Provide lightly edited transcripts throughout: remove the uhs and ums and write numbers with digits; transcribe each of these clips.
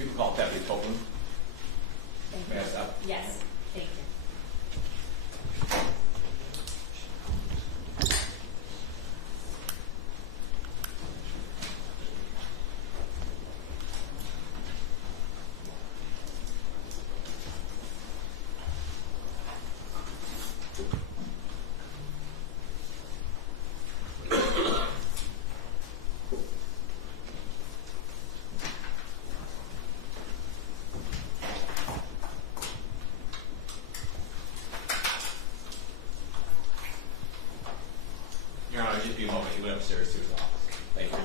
People call Deputy Copeland. May I stop? Yes, thank you. Your Honor, just be a moment. He went upstairs to his office. Thank you.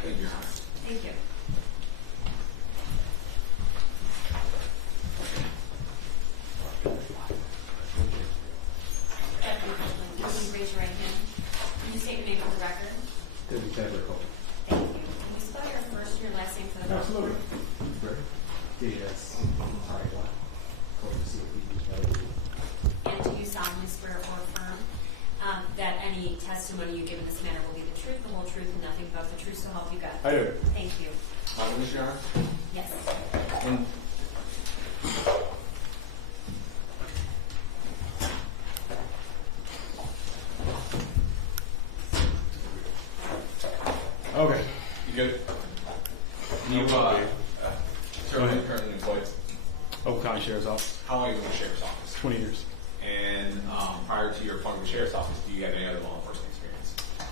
Thank you, Your Honor. Thank you. Deputy Copeland, can you raise your right hand? Can you state your name for the record? Deputy Taylor Cole. Thank you. Can you spell your first and your last name for the record? Absolutely. Right. Yes. Sorry, what? And do you solemnly swear or affirm that any testimony you give in this matter will be the truth, the whole truth, and nothing but the truth, so help you God? I do. Thank you. Your Honor. Yes. And Okay. you good? You, sir, are you currently employed? Oakland County Sheriff's Office. How long have you been in the Sheriff's Office? 20 years. And prior to your appointment with the Sheriff's Office, do you have any other law enforcement experience? Okay.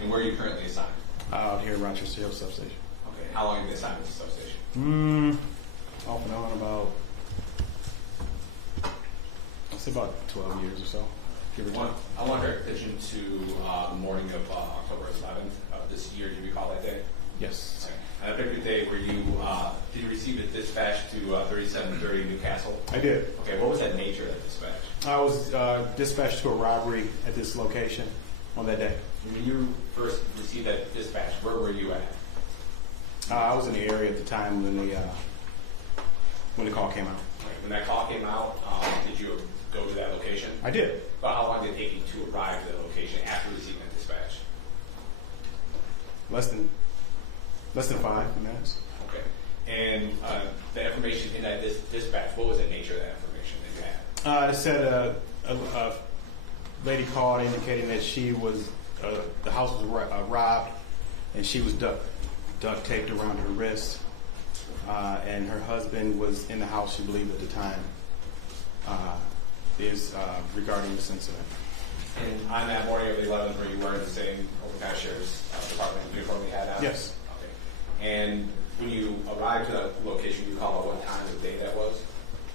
And where are you currently assigned? Out here in Rochester Hills substation. Okay. How long have you been assigned to the substation? Off and on about, I'd say about 12 years or so. Give or take. I want your attention to the morning of October 11th of this year. Do you recall that day? Yes. Okay. And a particular day where you did you receive a dispatch to 3730 Newcastle? I did. Okay. What was that nature of that dispatch? I was dispatched to a robbery at this location on that day. When you first received that dispatch, where were you at? I was in the area at the time when the call came out. Okay. When that call came out, did you go to that location? I did. About how long did it take you to arrive to that location after receiving that dispatch? Less than 5 minutes. Okay. And the information in that dispatch, what was the nature of that information that you had? It said a lady called indicating that she was the house was robbed and she was duct taped around her wrist, and her husband was in the house, she believed at the time, is regarding this incident. And on that morning of the 11th, were you wearing the same Oakland County Sheriff's Department uniform you had on? Yes. Okay. And when you arrived to that location, you recall what time of the day that was?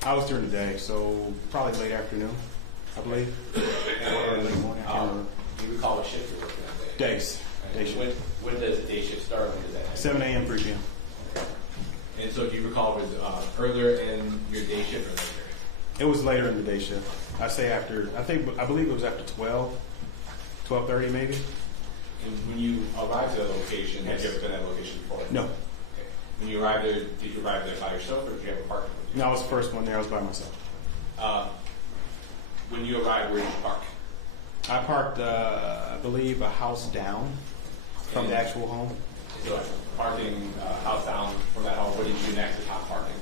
I was during the day, so probably late afternoon, I believe. Or late morning. I can't remember. Do you recall what shift you were working that day? Days. Day shift. When does the day shift start? When does that end? 7 a.m. 3 p.m. And so do you recall if it was earlier in your day shift or later? It was later in the day shift. I say after. I believe it was after 12. 12:30 maybe. And when you arrived at the location, had you Yes. ever been at that location before? No, Okay. When you arrived there, did you arrive there by yourself or did you have a partner with you? no, I was the first one there. I was by myself. When you arrived, where did you park? I parked, I believe, a house down from the actual home. So parking house down from that home, what did you do next to top parking?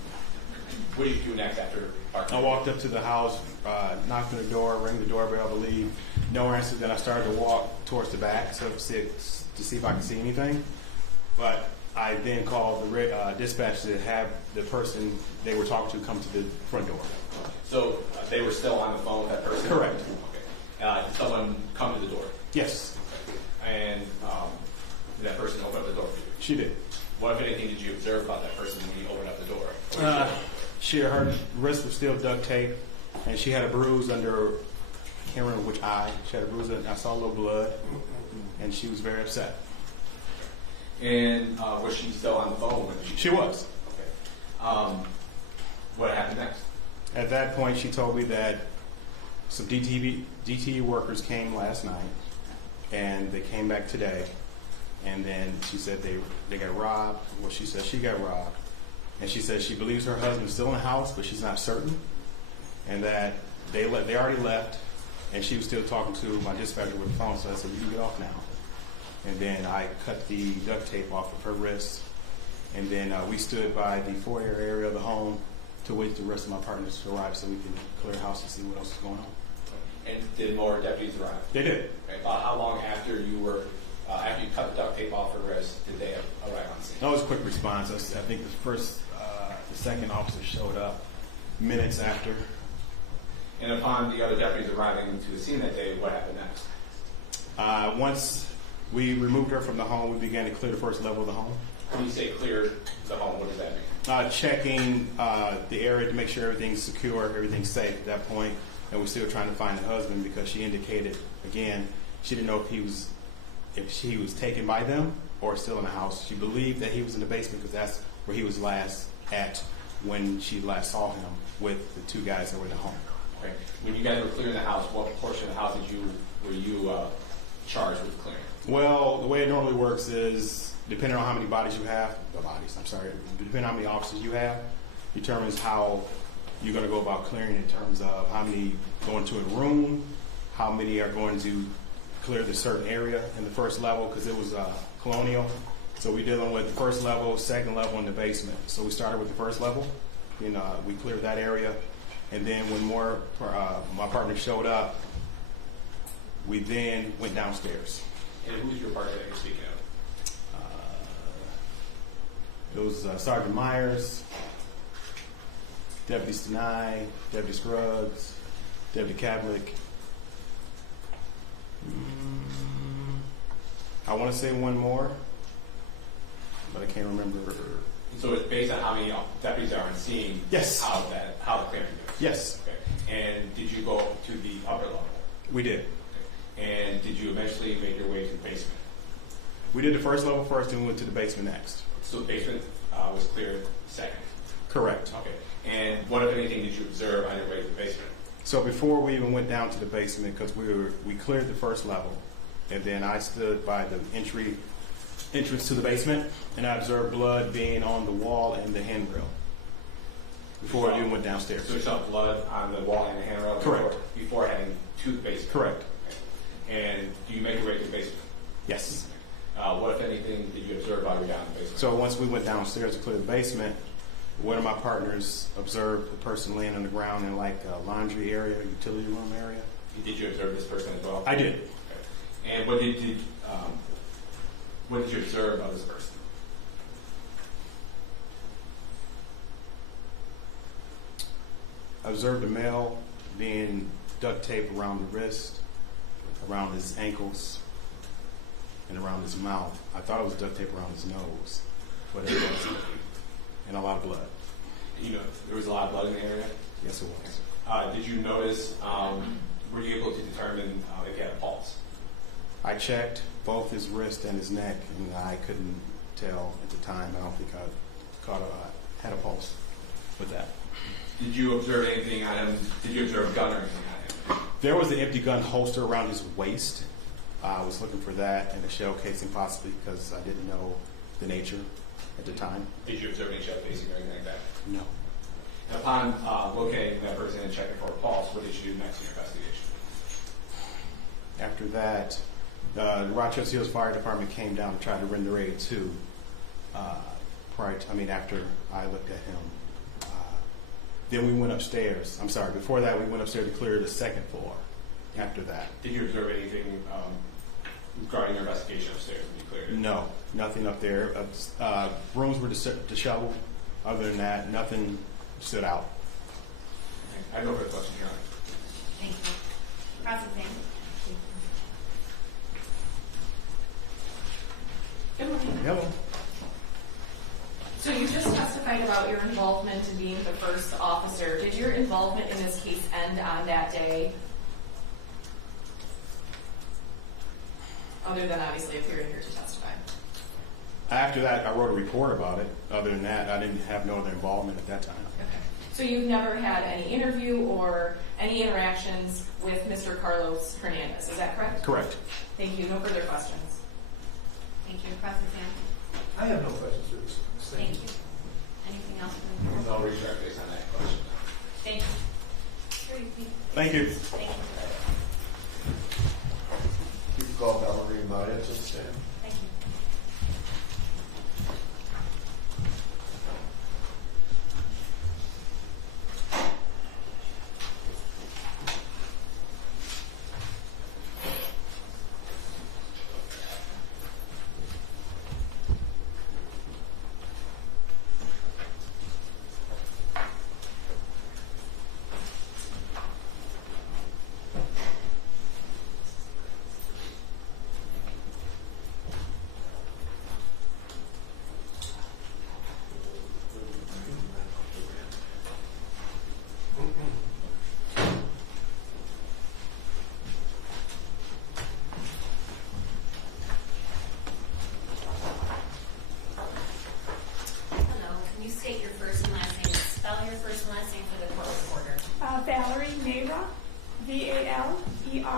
What did you do next after parking? I walked up to the house, knocked on the door, rang the doorbell, I believe. No answer. Then I started to walk towards the back to see if I could see anything. But I then called the dispatch to have the person they were talking to come to the front door. So they were still on the phone with that person? Correct. Okay. Did someone come to the door? Yes, And did that person open up the door for you? she did. What, if anything, did you observe about that person when you opened up the door? Her wrist was still duct taped, and she had a bruise under, I can't remember which eye. She had a bruise, and I saw a little blood, and she was very upset. And was she still on the phone when She was. Okay. What happened next? At that point, she told me that some DTE workers came last night, and they came back today, and then she said they got robbed. Well, she said she got robbed, and she said she believes her husband's still in the house, but she's not certain, and that they already left, and she was still talking to my dispatcher with the phone. So I said, "You can get off now." And then I cut the duct tape off of her wrist, and then we stood by the foyer area of the home to wait for the rest of my partners to arrive so we can clear the house and see what else is going on. And did more deputies arrive? They did. Okay. About how long after you cut the duct tape off her wrist, did they arrive on scene? That was a quick response. I think the second officer showed up minutes after. And upon the other deputies arriving to the scene that day, what happened next? Once we removed her from the home, we began to clear the first level of the home. When you say clear the home, what does that mean? Checking the area to make sure everything's secure, everything's safe at that point. And we're still trying to find the husband because she indicated, again, she didn't know if he was taken by them or still in the house. She believed that he was in the basement because that's where he was last at when she last saw him with the two guys that were in the home. Okay. When you guys were clearing the house, what portion of the house were you charged with clearing? Well, the way it normally works is, depending on how many bodies you have, depending on how many officers you have, determines how you're going to go about clearing in terms of how many go into a room, how many are going to clear the certain area in the first level, because it was colonial. So we're dealing with the first level, second level, and the basement. So we started with the first level, and we cleared that area. And then when my partner showed up, we then went downstairs. And who's your partner that you're speaking of? It was Sergeant Myers, Deputy Stenai, Deputy Scruggs, Deputy Kablick. I want to say one more, but I can't remember. So it's based on how many deputies are on scene. Yes. How the clearing goes. Yes, Okay. And did you go to the upper level? we did. And did you eventually make your way to the basement? We did the first level first, and we went to the basement next. So the basement was cleared second. Correct. Okay. And what, if anything, did you observe on your way to the basement? So before we even went down to the basement, because we cleared the first level, and then I stood by the entrance to the basement, and I observed blood being on the wall and the handrail before I even went downstairs. So you saw blood on the wall and the handrail Correct. before heading to the basement? Correct. Okay. And do you make your way to the basement? Yes. What, if anything, did you observe while you were down in the basement? So once we went downstairs to clear the basement, one of my partners observed a person laying on the ground in like a laundry area, utility room area. Did you observe this person as well? I did. Okay. And what did you observe of this person? I observed a male being duct taped around the wrist, around his ankles, and around his mouth. I thought it was duct tape around his nose, but it wasn't. And a lot of blood. You know, there was a lot of blood in the area? Yes, it was. Did you notice, were you able to determine if he had a pulse? I checked both his wrist and his neck, and I couldn't tell at the time. I don't think I had a pulse with that. Did you observe anything on him? Did you observe a gun or anything on him? There was an empty gun holster around his waist, I was looking for that and a shell casing possibly because I didn't know the nature at the time. Did you observe any shell casing or anything like that? No. Upon locating that person and checking for a pulse, what did you do next in your investigation? After that, the Rochester Hills Fire Department came down and tried to render aid too. After I looked at him. Then we went upstairs. I'm sorry, before that we went upstairs to clear the second floor. After that. Did you observe anything regarding your investigation upstairs when you cleared it? No, nothing up there. Rooms were disheveled. Other than that, nothing stood out. I have no further questions, Your Honor. Thank you. Cross-examine. Good morning. Hello. So you just testified about your involvement in being the first officer. Did your involvement in this case end on that day? Other than obviously appearing here to testify. After that, I wrote a report about it. Other than that, I didn't have no other involvement at that time. Okay. So you've never had any interview or any interactions with Mr. Carlos Hernandez, is that correct? Correct. Thank you. No further questions. Thank you. Cross-examine. I have no questions for this. Thank you. Anything else from the board? No redirect based on that question. Thank you. Sure, you can. Thank you. Thank you. You can call Valerie Mayra to the stand. Thank you. Valerie Mayra, V-A-L-E-R-I-E-M-A-Y-R-A.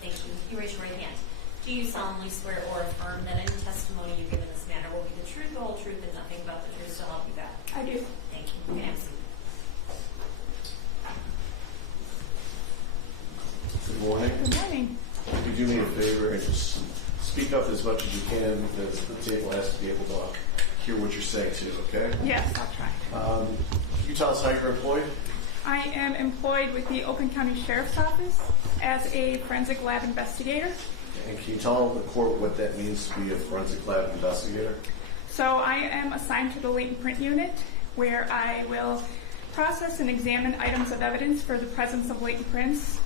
Thank you. You raise your right hand. Do you solemnly swear or affirm that any testimony you give in this matter will be the truth, the whole truth, and nothing but the truth, so help you God? I do. Thank you. You can have a seat. Good morning. Good morning. If you do me a favor and just speak up as much as you can, because the table has to be able to hear what you're saying too, okay? Yes, I'll try. Can you tell us how you're employed? I am employed with the Oakland County Sheriff's Office as a forensic lab investigator. And can you tell the court what that means to be a forensic lab investigator? So I am assigned to the latent print unit, where I will process and examine items of evidence for the presence of latent prints,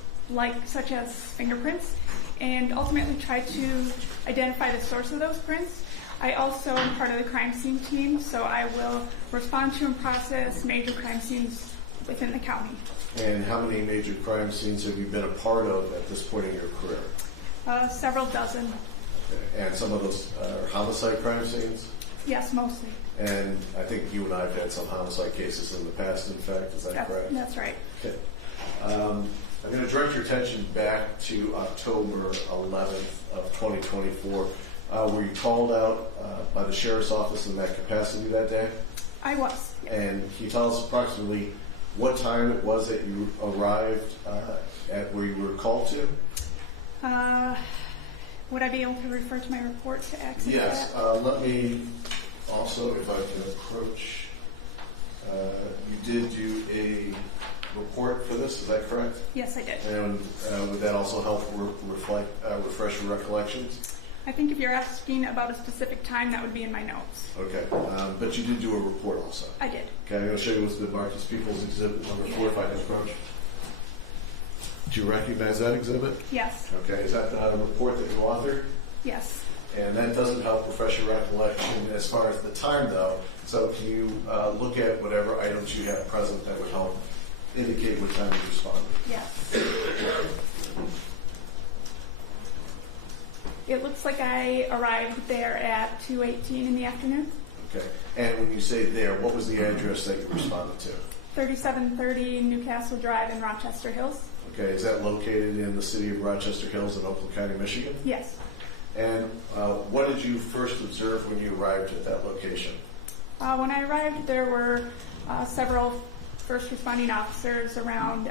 such as fingerprints, and ultimately try to identify the source of those prints. I also am part of the crime scene team, so I will respond to and process major crime scenes within the county. And how many major crime scenes have you been a part of at this point in your career? Several dozen. Okay. And some of those are homicide crime scenes? Yes, mostly. And I think you and I have had some homicide cases in the past, in fact, is that correct? That's right. Okay. I'm going to direct your attention back to October 11th of 2024. Were you called out by the Sheriff's Office in that capacity that day? I was. Yes. And can you tell us approximately what time it was that you arrived at where you were called to? Would I be able to refer to my report to access Yes. that? Let me also, if I can approach, you did do a report for this, is that correct? Yes, I did. And would that also help refresh your recollections? I think if you're asking about a specific time, that would be in my notes. Okay, but you did do a report also. I did. Okay, I'm going to show you what's the Marcus Peoples Exhibit number 4 if I can approach. Do you recognize that exhibit? Yes. Okay, is that the report that you authored? Yes. And that doesn't help refresh your recollection as far as the time though. So can you look at whatever items you have present that would help indicate what time you responded? Yes. It looks like I arrived there at 2:18 in the afternoon. Okay, and when you say there, what was the address that you responded to? 3730 Newcastle Drive in Rochester Hills. Okay, is that located in the city of Rochester Hills in Oakland County, Michigan? Yes. And what did you first observe when you arrived at that location? When I arrived, there were several first responding officers around.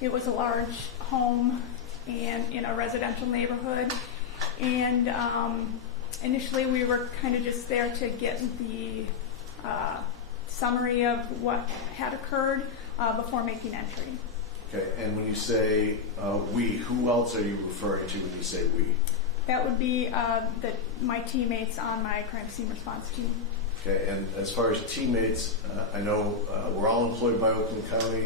It was a large home and in a residential neighborhood. And initially we were kind of just there to get the summary of what had occurred before making entry. Okay, and when you say we, who else are you referring to when you say we? That would be my teammates on my crime scene response team. Okay, and as far as teammates, I know we're all employed by Oakland County,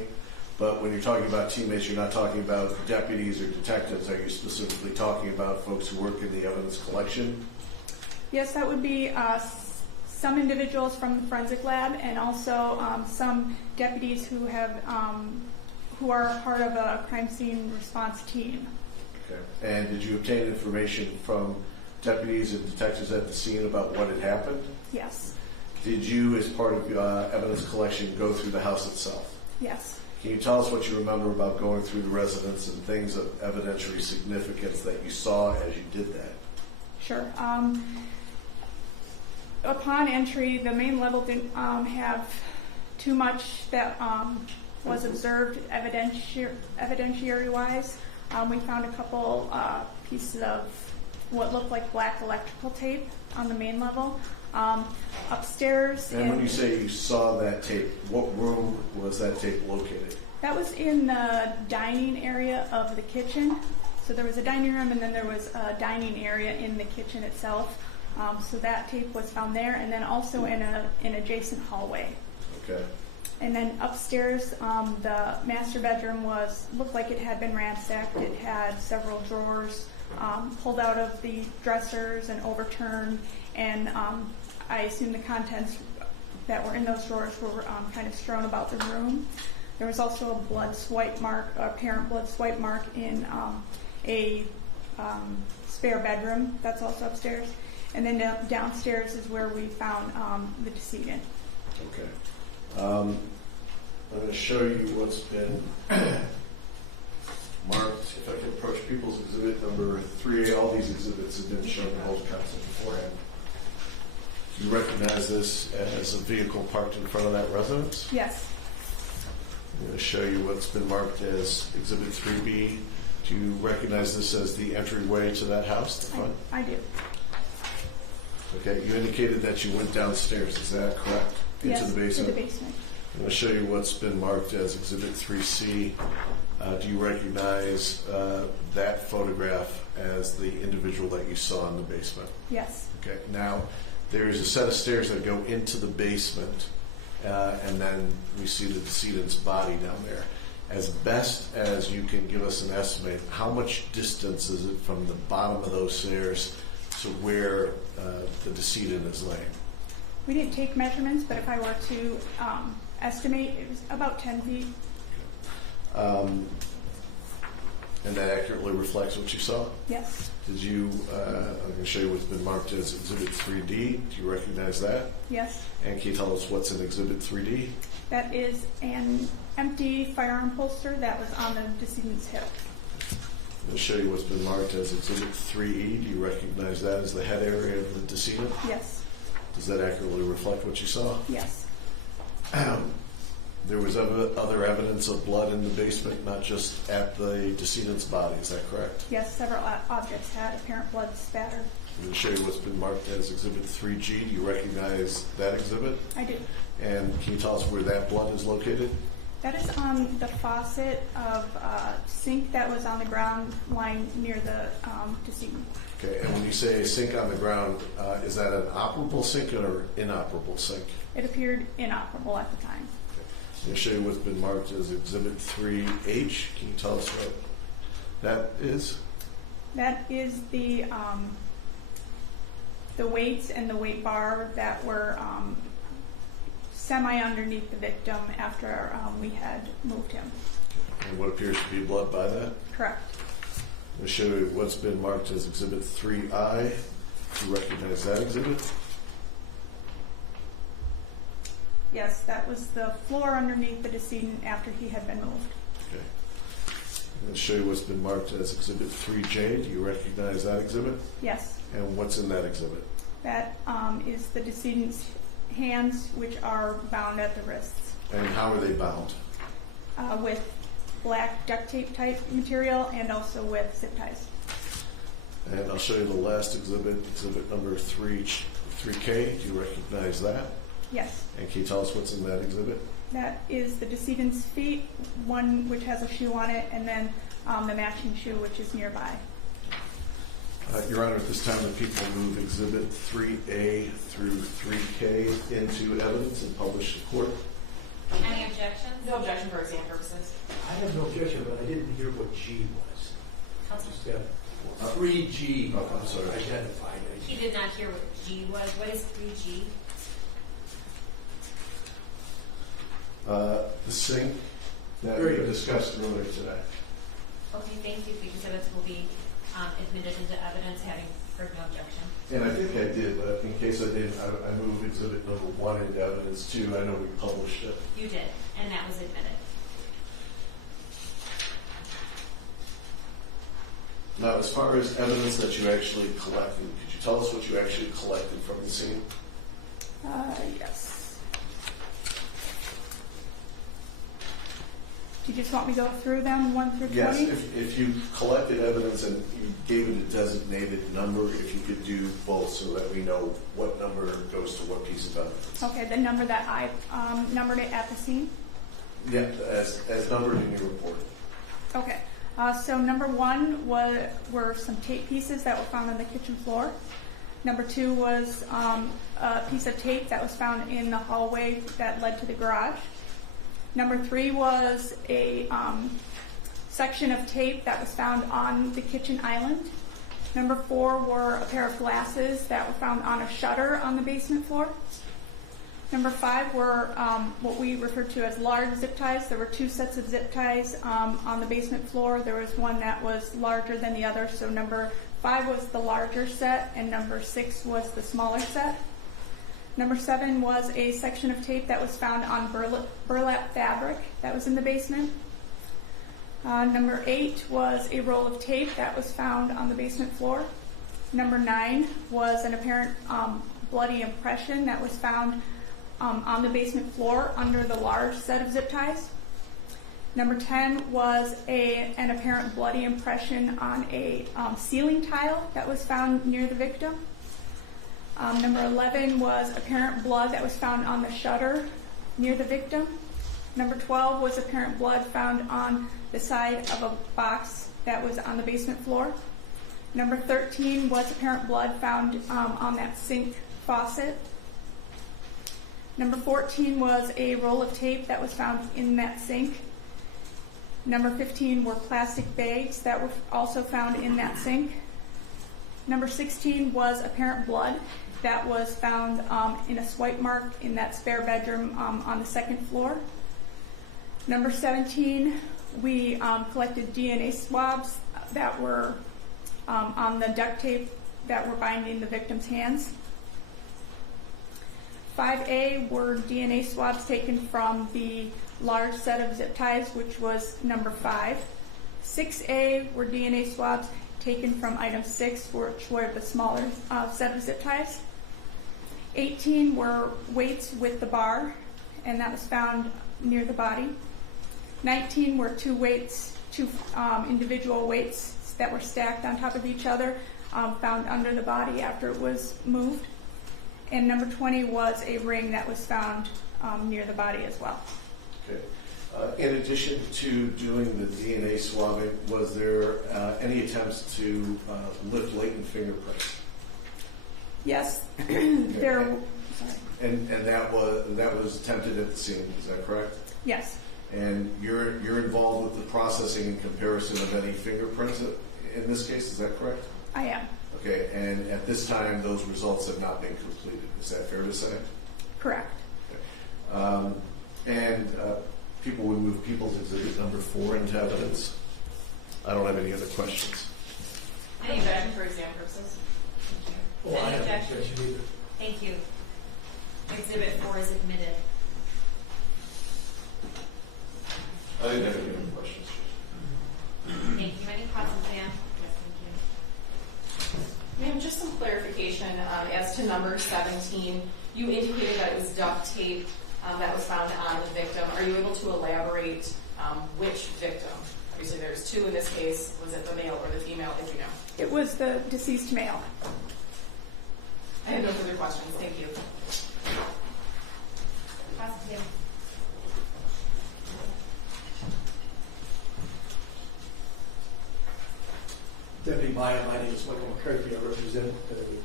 but when you're talking about teammates, you're not talking about deputies or detectives. Are you specifically talking about folks who work in the evidence collection? Yes, that would be some individuals from the forensic lab and also some deputies who have who are part of a crime scene response team. Okay, and did you obtain information from deputies and detectives at the scene about what had happened? Yes. Did you, as part of evidence collection, go through the house itself? Yes. Can you tell us what you remember about going through the residence and things of evidentiary significance that you saw as you did that? Sure. Upon entry, the main level didn't have too much that was observed evidentiary-wise. We found a couple pieces of what looked like black electrical tape on the main level. Upstairs. And when you say you saw that tape, what room was that tape located? That was in the dining area of the kitchen. So there was a dining room and then there was a dining area in the kitchen itself. So that tape was found there, and then also in an adjacent hallway. Okay. And then upstairs, the master bedroom looked like it had been ransacked. It had several drawers pulled out of the dressers and overturned, and I assume the contents that were in those drawers were kind of strewn about the room. There was also a blood swipe mark, a apparent blood swipe mark in a spare bedroom that's also upstairs. And then downstairs is where we found the decedent. Okay. I'm going to show you what's been marked. If I can approach People's Exhibit number 3A, all these exhibits have been shown to both counsel beforehand. Do you recognize this as a vehicle parked in front of that residence? Yes. I'm going to show you what's been marked as Exhibit 3B. Do you recognize this as the entryway to that house, the front? I do. Okay, you indicated that you went downstairs, is that correct? Yes, Into the basement? to the basement. I'm going to show you what's been marked as Exhibit 3C. Do you recognize that photograph as the individual that you saw in the basement? Yes. Okay, now there's a set of stairs that go into the basement, and then we see the decedent's body down there. As best as you can give us an estimate, how much distance is it from the bottom of those stairs to where the decedent is laying? We didn't take measurements, but if I were to estimate, it was about 10 feet. And that accurately reflects what you saw? Yes. Did you, I'm going to show you what's been marked as Exhibit 3D. Do you recognize that? Yes. And can you tell us what's in Exhibit 3D? That is an empty firearm holster that was on the decedent's hip. I'm going to show you what's been marked as Exhibit 3E. Do you recognize that as the head area of the decedent? Yes. Does that accurately reflect what you saw? Yes. There was other evidence of blood in the basement, not just at the decedent's body. Is that correct? Yes, several objects had apparent blood spatter. I'm going to show you what's been marked as Exhibit 3G. Do you recognize that exhibit? I do. And can you tell us where that blood is located? That is on the faucet of a sink that was on the ground lying near the decedent. Okay, and when you say a sink on the ground, is that an operable sink or an inoperable sink? It appeared inoperable at the time. I'm going to show you what's been marked as Exhibit 3H. Can you tell us what that is? That is the weights and the weight bar that were semi underneath the victim after we had moved him. And what appears to be blood by that? Correct. I'm going to show you what's been marked as Exhibit 3I. Do you recognize that exhibit? Yes, that was the floor underneath the decedent after he had been moved. Okay. I'm going to show you what's been marked as Exhibit 3J. Do you recognize that exhibit? Yes, And what's in that exhibit? that is the decedent's hands, which are bound at the wrists And how are they bound? with black duct tape type material and also with zip ties. And I'll show you the last exhibit, exhibit number 3K. Do you recognize that? Yes, And can you tell us what's in that exhibit? that is the decedent's feet, one which has a shoe on it, and then the matching shoe, which is nearby. Your Honor, at this time, the people move Exhibit 3A through 3K into evidence and publish to court. Any objections? No objection for exam purposes. I have no objection, but I didn't hear what G was. Counselor? Yeah. 3G. Oh, I'm sorry. Identified. He did not hear what G was. What is 3G? The sink that we discussed earlier today. Okay, thank you. The exhibits will be admitted into evidence, having heard no objection. And I think I did, but in case I didn't, I moved Exhibit number 1 into evidence too. I know we published it. You did, and that was admitted. Now, as far as evidence that you actually collected, could you tell us what you actually collected from the scene? Yes. Do you just want me to go through them 1 through 20? Yes, if you collected evidence and you gave it a designated number, if you could do both so that we know what number goes to what piece of evidence. Okay, the number that I numbered it at the scene. Yeah, as numbered in your report. Okay, so number 1 were some tape pieces that were found on the kitchen floor. Number 2 was a piece of tape that was found in the hallway that led to the garage. Number 3 was a section of tape that was found on the kitchen island. Number 4 were a pair of glasses that were found on a shutter on the basement floor. Number 5 were what we refer to as large zip ties. There were 2 sets of zip ties on the basement floor. There was one that was larger than the other, so number 5 was the larger set and number 6 was the smaller set. Number 7 was a section of tape that was found on burlap fabric that was in the basement. Number 8 was a roll of tape that was found on the basement floor. Number 9 was an apparent bloody impression that was found on the basement floor under the large set of zip ties. Number 10 was an apparent bloody impression on a ceiling tile that was found near the victim. Number 11 was apparent blood that was found on the shutter near the victim. Number 12 was apparent blood found on the side of a box that was on the basement floor. Number 13 was apparent blood found on that sink faucet. Number 14 was a roll of tape that was found in that sink. Number 15 were plastic bags that were also found in that sink. Number 16 was apparent blood that was found in a swipe mark in that spare bedroom on the second floor. Number 17, we collected DNA swabs that were on the duct tape that were binding the victim's hands. 5A were DNA swabs taken from the large set of zip ties, which was number 5. 6A were DNA swabs taken from item 6, which were the smaller set of zip ties. 18 were weights with the bar, and that was found near the body. 19 were two individual weights that were stacked on top of each other, found under the body after it was moved. And number 20 was a ring that was found near the body as well. Okay. In addition to doing the DNA swabbing, was there any attempts to lift latent fingerprints? Yes, Okay. sorry. And that was attempted at the scene. Is that correct? Yes, And you're involved with the processing and comparison of any fingerprints in this case. Is that correct? I am. Okay. And at this time, those results have not been completed. Is that fair to say? Correct. And people would move People's Exhibit number 4 into evidence. I don't have any other questions. Any objection for exam purposes? Oh, I Any have no objection? objection either. Thank you. Exhibit 4 is admitted. I didn't have any other questions. Thank you. Any questions, ma'am? Yes, thank you. Ma'am, just some clarification as to number 17. You indicated that it was duct tape that was found on the victim. Are you able to elaborate which victim? Obviously, there's two in this case. Was it the male or the female, if you know? It was the deceased male. I have no further questions. Thank you. Questions? Deputy Maya, my name is Michael McCarthy. I represent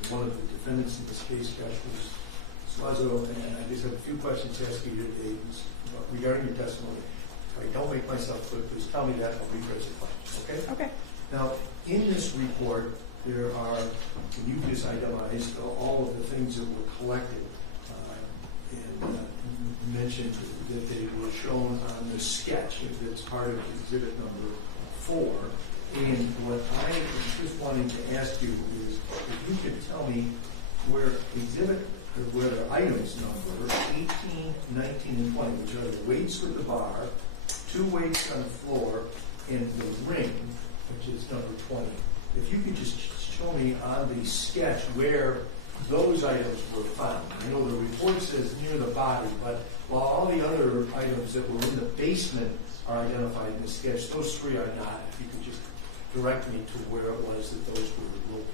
one of the defendants in this case, Joshua Suazo, and I just have a few questions to ask you today regarding your testimony. If I don't make myself clear, please tell me that. I'll rephrase the question, okay? Okay. Now, in this report, there are, and you just itemized all of the things that were collected, and you mentioned that they were shown on the sketch that's part of exhibit number 4. And what I was just wanting to ask you is if you could tell me where the items number 18, 19, and 20, which are the weights with the bar, 2 weights on the floor, and the ring, which is number 20. If you could just show me on the sketch where those items were found. I know the report says near the body, but while all the other items that were in the basement are identified in the sketch, those 3 are not. If you could just direct me to where it was that those were located.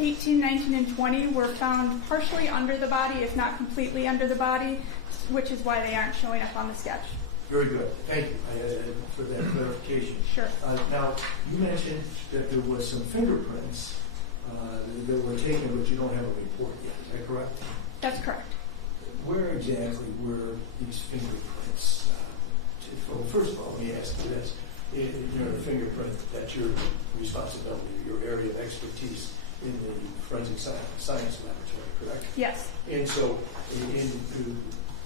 18, 19, and 20 were found partially under the body, if not completely under the body, which is why they aren't showing up on the sketch. Very good. Thank you for that clarification. Sure. Now, you mentioned that there was some fingerprints that were taken, but you don't have a report yet. Is that correct? That's correct. Where exactly were these fingerprints? Well, first of all, let me ask you this. The fingerprint, that's your responsibility, your area of expertise in the forensic science laboratory, correct? Yes. And so in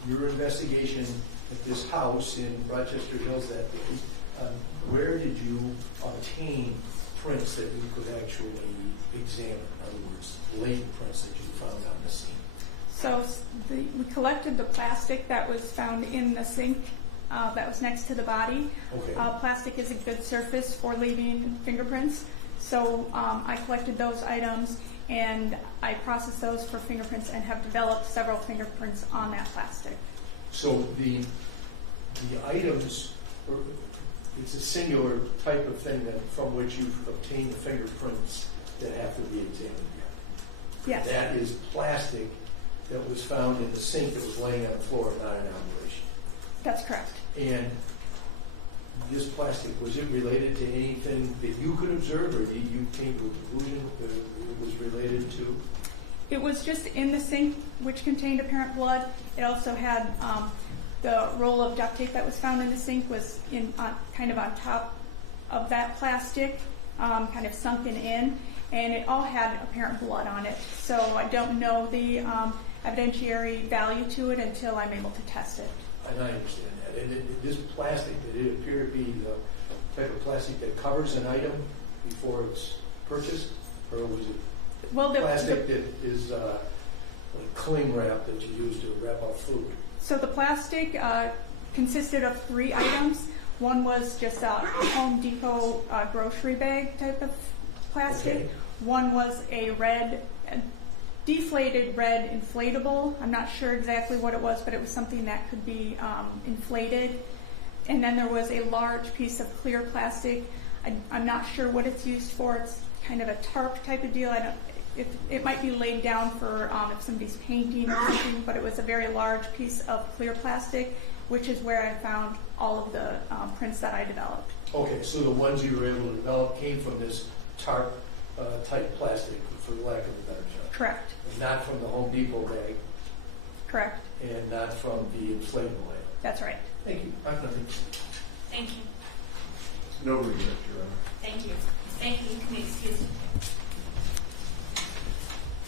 your investigation at this house in Rochester Hills that day, where did you obtain prints that you could actually examine? In other words, latent prints that you found on the scene. So we collected the plastic that was found in the sink that was next to the body. Okay. Plastic is a good surface for leaving fingerprints. So I collected those items and I processed those for fingerprints and have developed several fingerprints on that plastic. So the items, it's a singular type of thing that from which you've obtained the fingerprints that have to be examined here. Yes. That is plastic that was found in the sink that was laying on the floor, not an operation. That's correct. And this plastic, was it related to anything that you could observe, or you came to a conclusion that it was related to? It was just in the sink, which contained apparent blood. It also had the roll of duct tape that was found in the sink was kind of on top of that plastic, kind of sunken in, and it all had apparent blood on it. So I don't know the evidentiary value to it until I'm able to test it. And I understand that. And this plastic, did it appear to be the type of plastic that covers an item before it's purchased, or was it plastic that is like cling wrap that you use to wrap up food? So the plastic consisted of 3 items. One was just a Home Depot grocery bag type of plastic. Okay. One was a deflated red inflatable. I'm not sure exactly what it was, but it was something that could be inflated. And then there was a large piece of clear plastic. I'm not sure what it's used for. It's kind of a tarp type of deal. It might be laid down for if somebody's painting or something, but it was a very large piece of clear plastic, which is where I found all of the prints that I developed. Okay, so the ones you were able to develop came from this tarp type plastic, for lack of a better term. Correct. And not from the Home Depot bag. Correct. And not from the inflatable item. That's right. Thank you. I have nothing to say. Thank you. No regret, Your Honor. Thank you. Thank you. You can be excused.